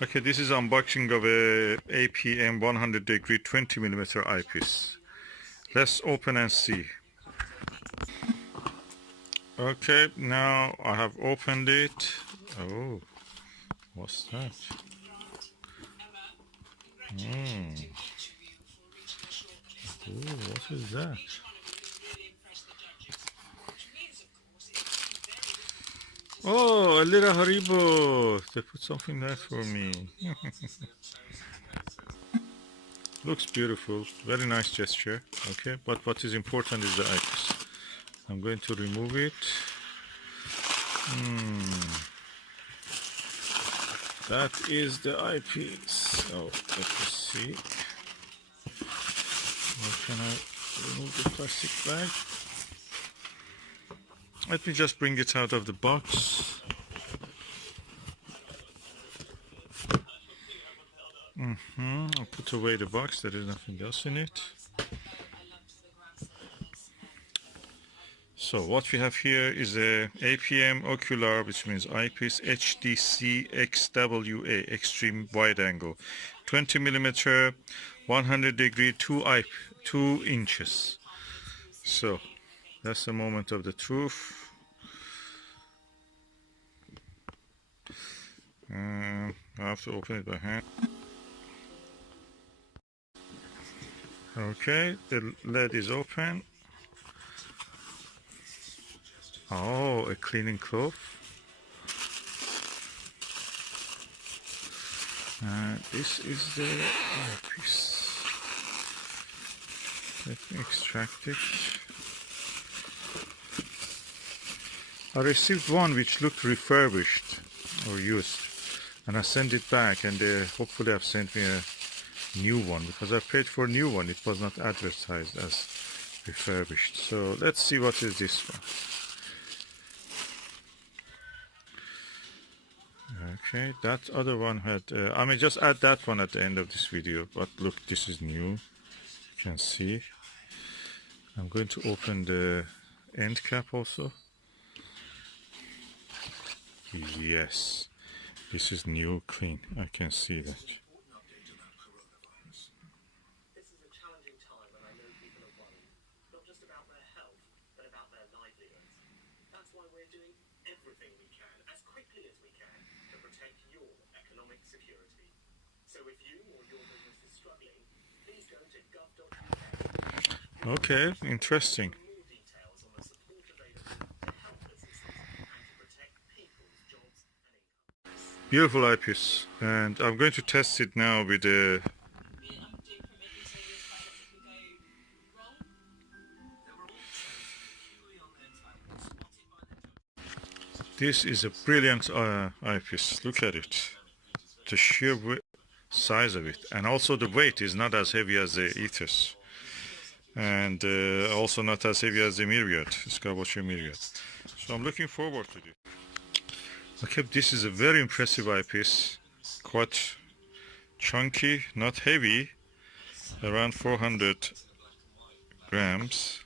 Okay, this is unboxing of a APM 100 degree 20 millimeter eyepiece. Let's open and see. Okay, now I have opened it. Oh, what's that? Oh, what is that? Oh, a little Haribo. They put something there for me. Looks beautiful. Very nice gesture. Okay, but what is important is the eyepiece. I'm going to remove it. That is the eyepiece. Oh, let me see. How can I remove the plastic bag? Let me just bring it out of the box. I'll put away the box. There is nothing else in it. So what we have here is a APM ocular, which means eyepiece HDC XWA, extreme wide angle, 20 millimeter, 100 degree, 2 inches. So that's the moment of the truth. I have to open it by hand. Okay, the lid is open. Oh, a cleaning cloth. This is the eyepiece. Let me extract it. I received one which looked refurbished or used, and I sent it back, and they hopefully have sent me a new one, because I paid for a new one. It was not advertised as refurbished. So let's see what is this one. Okay, that other one had, I may just add that one at the end of this video, but look, this is new. You can see. I'm going to open the end cap also. Yes, this is new, clean. I can see that. That's why we're doing everything we can, as quickly as we can, to protect your economic security. So if you or your business is struggling, please go to gov.uk. Okay, interesting. More details on the support available to help businesses and to protect people's jobs and income. Beautiful eyepiece, and I'm going to test it now with the. This is a brilliant eyepiece. Look at it. The sheer size of it, and also the weight is not as heavy as the ethers, and also not as heavy as the myriad, Skywatcher myriad. So I'm looking forward to this. Okay, this is a very impressive eyepiece. Quite chunky, not heavy, around 400 grams.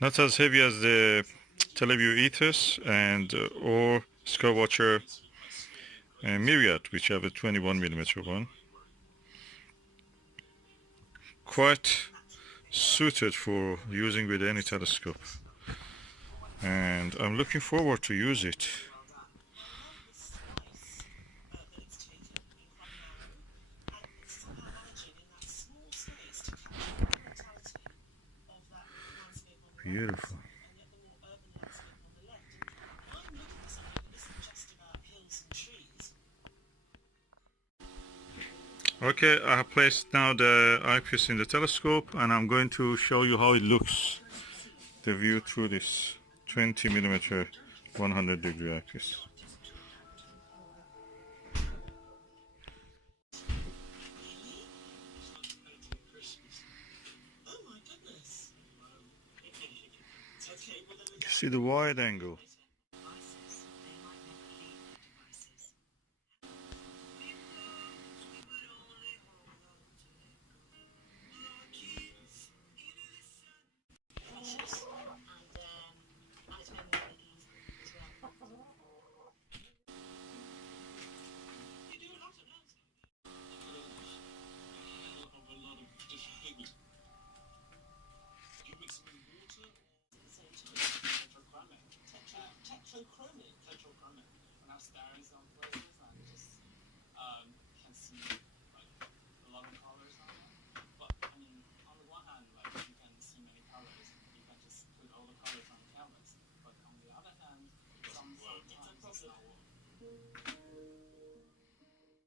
Not as heavy as the Teleview Ethos and or Skywatcher Myriad, which have a 21 millimeter one. Quite suited for using with any telescope, and I'm looking forward to use it. Beautiful. Okay, I have placed now the eyepiece in the telescope, and I'm going to show you how it looks, the view through this 20 millimeter 100 degree eyepiece. You see the wide angle.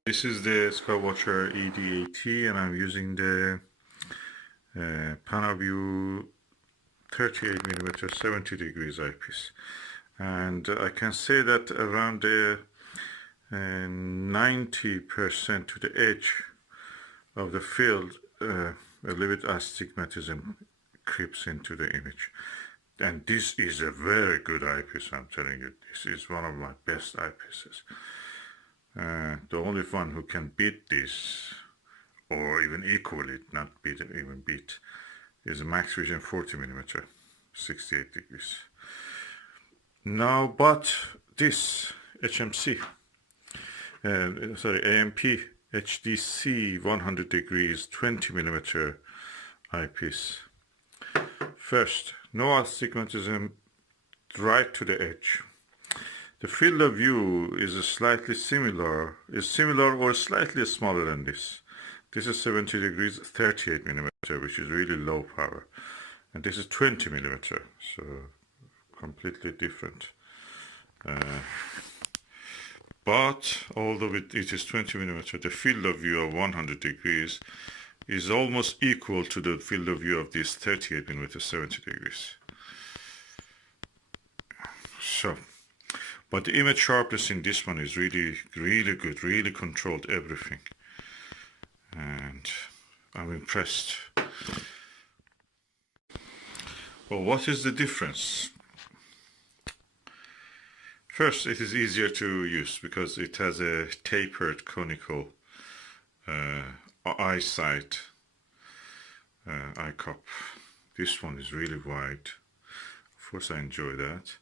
This is the Skywatcher ED80 and I'm using the PanaView 38mm 70 degrees eyepiece. And I can say that around the 90% to the edge of the field, a little bit astigmatism creeps into the image. And this is a very good eyepiece, I'm telling you. This is one of my best eyepieces. The only one who can beat this, or even equal it, not beat it, even beat, is a Max Vision 40mm, 68 degrees. Now, but this HMC, AMP HDC 100 degrees 20mm eyepiece. First, no astigmatism right to the edge. The field of view is slightly similar or slightly smaller than this. This is 70 degrees 38mm, which is really low power. And this is 20mm, so completely different. But although it is 20mm, the field of view of 100 degrees is almost equal to the field of view of this 38mm 70 degrees. So, but the image sharpness in this one is really good, really controlled everything. And I'm impressed. Well, what is the difference? First, it is easier to use because it has a tapered conical eye sight, eye cup. This one is really wide. Of course, I enjoy that.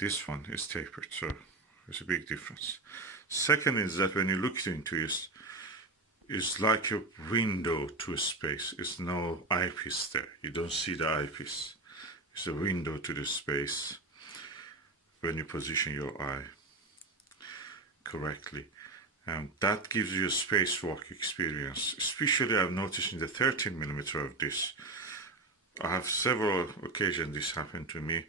This one is tapered, so there's a big difference. Second is that when you look into it, it's like a window to a space. It's no eyepiece there. You don't see the eyepiece. It's a window to the space when you position your eye correctly. And that gives you a spacewalk experience. Especially I've noticed in the 13mm of this. I have several occasions this happened to me.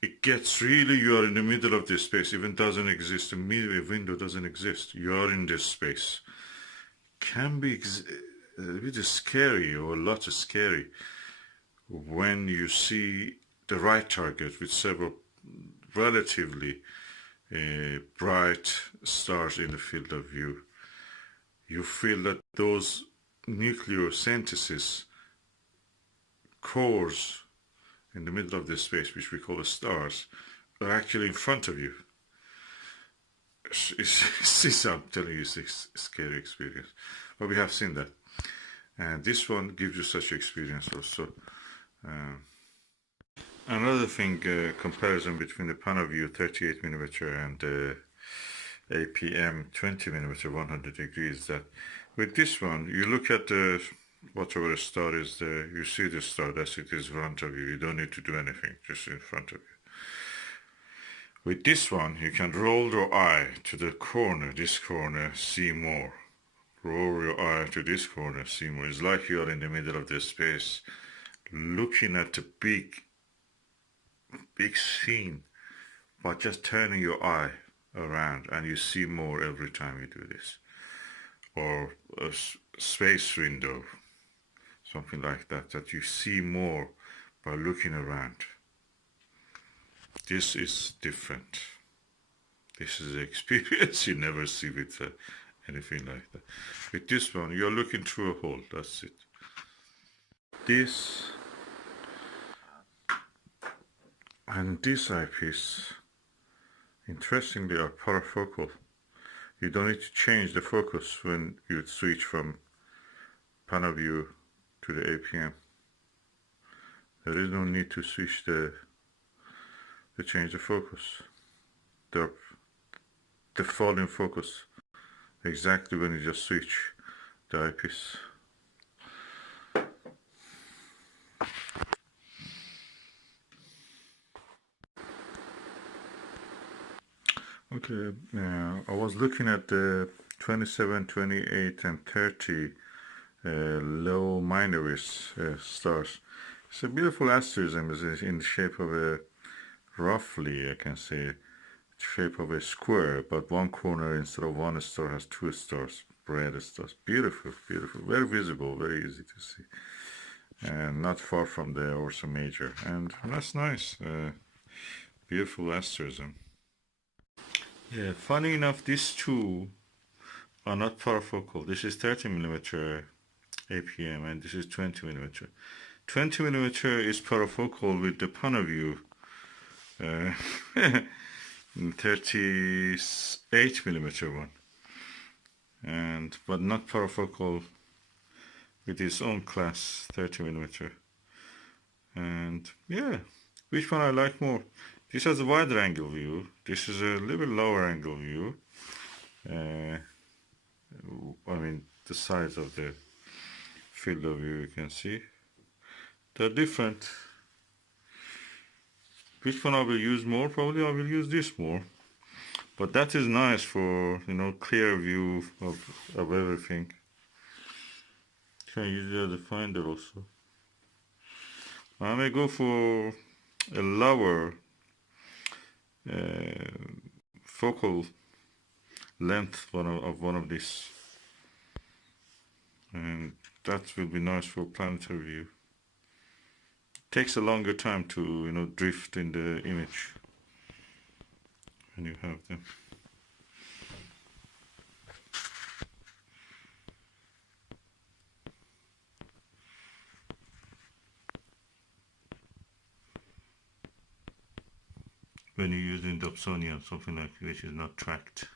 It gets really, you are in the middle of this space, even doesn't exist, a window doesn't exist, you are in this space. Can be a bit scary, or a lot scary, when you see the right target with several relatively bright stars in the field of view. You feel that those nucleosynthesis cores in the middle of this space, which we call the stars, are actually in front of you. I'm telling you, it's a scary experience. But we have seen that. And this one gives you such experience also. Another thing, comparison between the PanaView 38mm and the APM 20mm 100 degrees, that with this one, you look at the whatever the star is there, you see the star, that's it is in front of you. You don't need to do anything, just in front of you. With this one, you can roll your eye to the corner, this corner, see more. Roll your eye to this corner, see more. It's like you are in the middle of this space, looking at the big scene, but just turning your eye around and you see more every time you do this. Or a space window, something like that, that you see more by looking around. This is different. This is an experience you never see with anything like that. With this one, you're looking through a hole, that's it. This and this eyepiece, interestingly, are parafocal. You don't need to change the focus when you switch from PanaView to the APM. There is no need to switch to change the focus. The fall in focus exactly when you just switch the eyepiece. Okay, I was looking at the 27, 28 and 30 low minoris stars. It's a beautiful asterism. It's in the shape of a roughly, I can say, shape of a square, but one corner instead of one star has two stars, red stars. Beautiful, beautiful, very visible, very easy to see, and not far from the Ursa Major, and that's nice. Beautiful asterism. Yeah, funny enough, these two are not parafocal. This is 30mm APM, and this is 20mm. 20mm is parafocal with the Panaview 38mm one, and but not parafocal with its own class 30mm. And yeah, which one I like more? This has a wider angle view. This is a little bit lower angle view. I mean, the size of the field of view, you can see they're different. Which one I will use more? Probably I will use this more, but that is nice for, you know, clear view of everything. Can use the other finder also. I may go for a lower focal length of one of these, and that will be nice for planetary view. Takes a longer time to, you know, drift in the image when you have them. When you're using Dobsonian, something like which is not tracked.